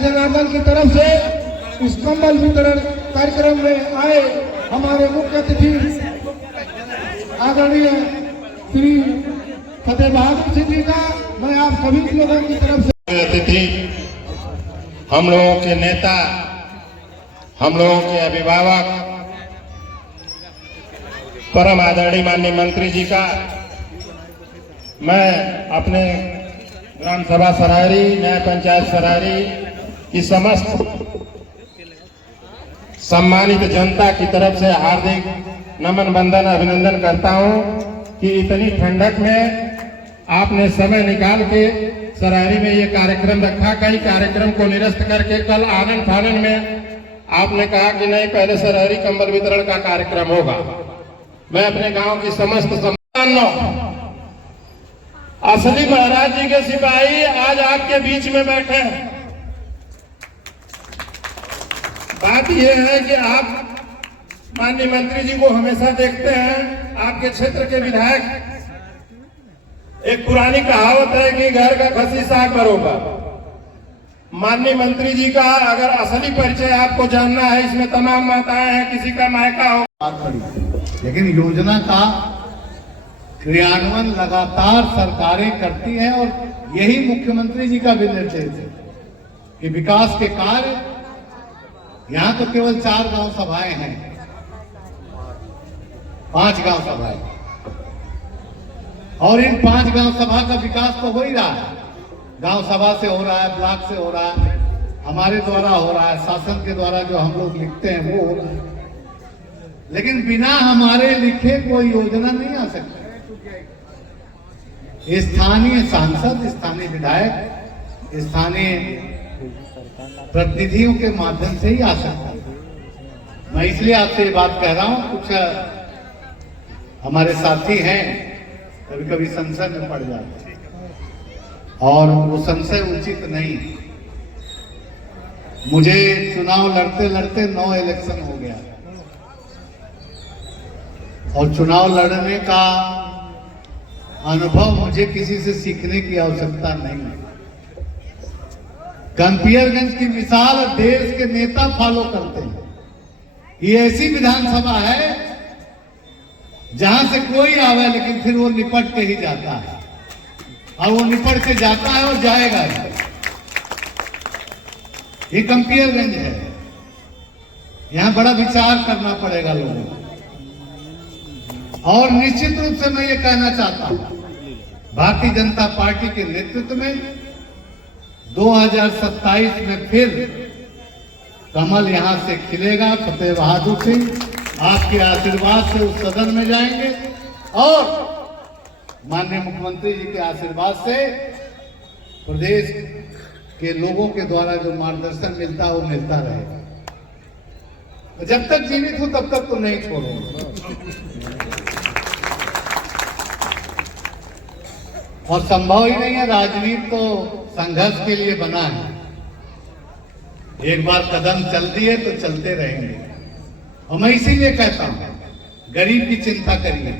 जनार्दन की तरफ से इस कंबल वितरण कार्यक्रम में आए हमारे मुख्य अतिथि आदरणीय श्री फतेह बहादुर सिंह जी का मैं आप सभी लोगों की तरफ से अतिथि, हम लोगों के नेता, हम लोगों के अभिभावक, परम आदरणीय माननीय मंत्री जी का मैं अपने ग्राम सभा सरारी, न्याय पंचायत सरारी की समस्त सम्मानित जनता की तरफ से हार्दिक नमन बंदन अभिनंदन करता हूं कि इतनी ठंडक में आपने समय निकाल के सरारी में ये कार्यक्रम रखा। कई कार्यक्रम को निरस्त करके कल आनंद फानन में आपने कहा कि नहीं, पहले सरारी कंबल वितरण का कार्यक्रम होगा। मैं अपने गांव की समस्त असली महाराज जी के सिपाही आज आपके बीच में बैठे हैं। बात यह है कि आप माननीय मंत्री जी को हमेशा देखते हैं, आपके क्षेत्र के विधायक। एक पुरानी कहावत है कि घर का खसी साग बरोबर। माननीय मंत्री जी का अगर असली परिचय आपको जानना है, इसमें तमाम माताएं हैं, किसी का मायका हो, लेकिन योजना का क्रियान्वयन लगातार सरकारें करती हैं और यही मुख्यमंत्री जी का भी निर्देश है कि विकास के कार्य, यहाँ तो केवल 4 गांव सभाएं हैं, 5 गांव सभाएं, और इन 5 गांव सभा का विकास तो हो ही रहा है। गांव सभा से हो रहा है, ब्लॉक से हो रहा है, हमारे द्वारा हो रहा है, शासन के द्वारा जो हम लोग लिखते हैं वो हो रहा है। लेकिन बिना हमारे लिखे कोई योजना नहीं आ सकती। स्थानीय सांसद, स्थानीय विधायक, स्थानीय प्रतिनिधियों के माध्यम से ही आ सकता है। मैं इसलिए आपसे ये बात कह रहा हूं, कुछ हमारे साथी हैं कभी कभी संशय में पड़ जाते हैं और वो संशय उचित नहीं। मुझे चुनाव लड़ते लड़ते 9 इलेक्शन हो गया और चुनाव लड़ने का अनुभव मुझे किसी से सीखने की आवश्यकता नहीं है। गंभीरगंज की मिसाल देश के नेता फॉलो करते हैं। ये ऐसी विधानसभा है जहां से कोई आवे लेकिन फिर वो निपट के ही जाता है, और वो निपट के जाता है और जाएगा ही। ये गंभीरगंज है, यहां बड़ा विचार करना पड़ेगा लोगों को। और निश्चित रूप से मैं ये कहना चाहता हूं, भारतीय जनता पार्टी के नेतृत्व में 2027 में फिर कमल यहां से खिलेगा। फतेह बहादुर सिंह आपके आशीर्वाद से उस सदन में जाएंगे और माननीय मुख्यमंत्री जी के आशीर्वाद से प्रदेश के लोगों के द्वारा जो मार्गदर्शन मिलता है वो मिलता रहेगा। तो जब तक जीवित हूं तब तक तो नहीं छोड़ूंगा। और संभव ही नहीं है, राजनीति तो संघर्ष के लिए बना है। एक बार कदम चल दिए तो चलते रहेंगे। और मैं इसीलिए कहता हूं, गरीब की चिंता करिए।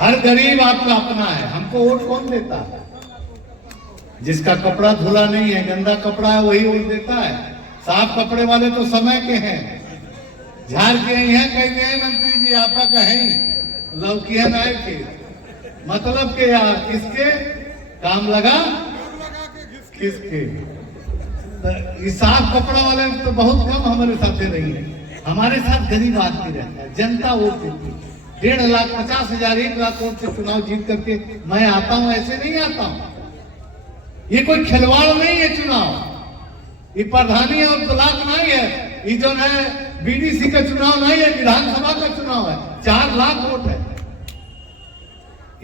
हर गरीब आपका अपना है। हमको वोट कौन देता है? जिसका कपड़ा धुला नहीं है, गंदा कपड़ा है, वही वोट देता है। साफ कपड़े वाले तो समय के हैं, झाड़ के हैं, कहते हैं मंत्री जी आपका कहें लौकी है नाय के मतलब के यार किसके काम लगा किसके। तो साफ कपड़ा वाले तो बहुत कम हमारे साथ रही है। हमारे साथ गरीब आदमी रहता है, जनता वोट देती है। 1.5 लाख 50,000 1 लाख वोट से चुनाव जीत करके मैं आता हूं, ऐसे नहीं आता हूं। ये कोई खिलवाड़ नहीं है चुनाव। ये प्रधानी और ब्लॉक नहीं है, ये जो है बीडीसी का चुनाव नहीं है, विधानसभा का चुनाव है। 4 लाख वोट है।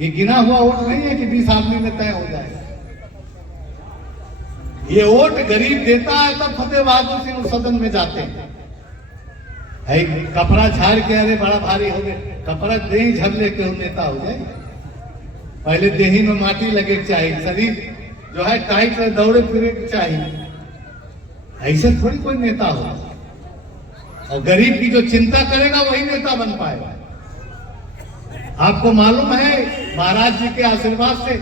ये गिना हुआ वोट नहीं है कि 20 आदमी में तय हो जाए। ये वोट गरीब देता है, तब फतेह बहादुर सिंह सदन में जाते हैं। कपड़ा झाड़ के अरे बड़ा भारी हो गए, कपड़ा दे झगड़े के नेता हो जाए। पहले देही में माटी लगे चाहिए, शरीर जो है टाइट से दौड़े फिरे चाहिए। ऐसे थोड़ी कोई नेता हो। और गरीब की जो चिंता करेगा वही नेता बन पाएगा। आपको मालूम है महाराज जी के आशीर्वाद से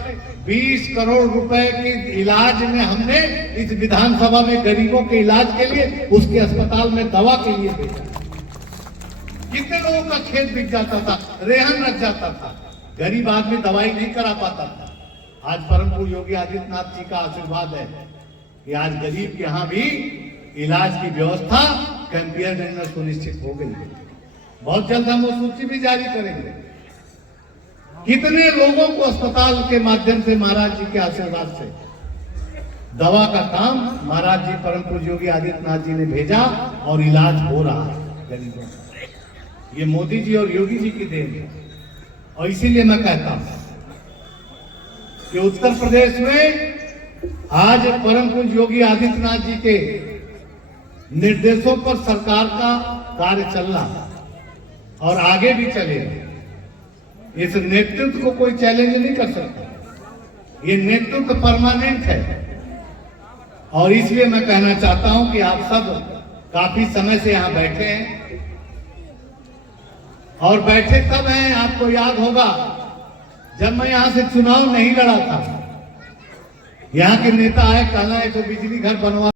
20 करोड़ रुपए के इलाज में हमने इस विधानसभा में गरीबों के इलाज के लिए उसके अस्पताल में दवा के लिए भेजा। कितने लोगों का खेत बिक जाता था, रेहन रख जाता था, गरीब आदमी दवाई नहीं करा पाता था। आज परम पूज्य योगी आदित्यनाथ जी का आशीर्वाद है कि आज गरीब के यहाँ भी इलाज की व्यवस्था कैंपियर में सुनिश्चित हो गई है। बहुत जल्द हम वो सूची भी जारी करेंगे। कितने लोगों को अस्पताल के माध्यम से महाराज जी के आशीर्वाद से दवा का काम महाराज जी परम पूज्य योगी आदित्यनाथ जी ने भेजा और इलाज हो रहा है गरीबों का। ये मोदी जी और योगी जी की देन है। और इसीलिए मैं कहता हूं कि उत्तर प्रदेश में आज परम पूज्य योगी आदित्यनाथ जी के निर्देशों पर सरकार का कार्य चल रहा है और आगे भी चलेगा। इस नेतृत्व को कोई चैलेंज नहीं कर सकता। ये नेतृत्व परमानेंट है। और इसलिए मैं कहना चाहता हूं कि आप सब काफी समय से यहां बैठे हैं और बैठे तब हैं, आपको याद होगा जब मैं यहां से चुनाव नहीं लड़ा था, यहां के नेता आए, कहना है तो बिजली घर बनवा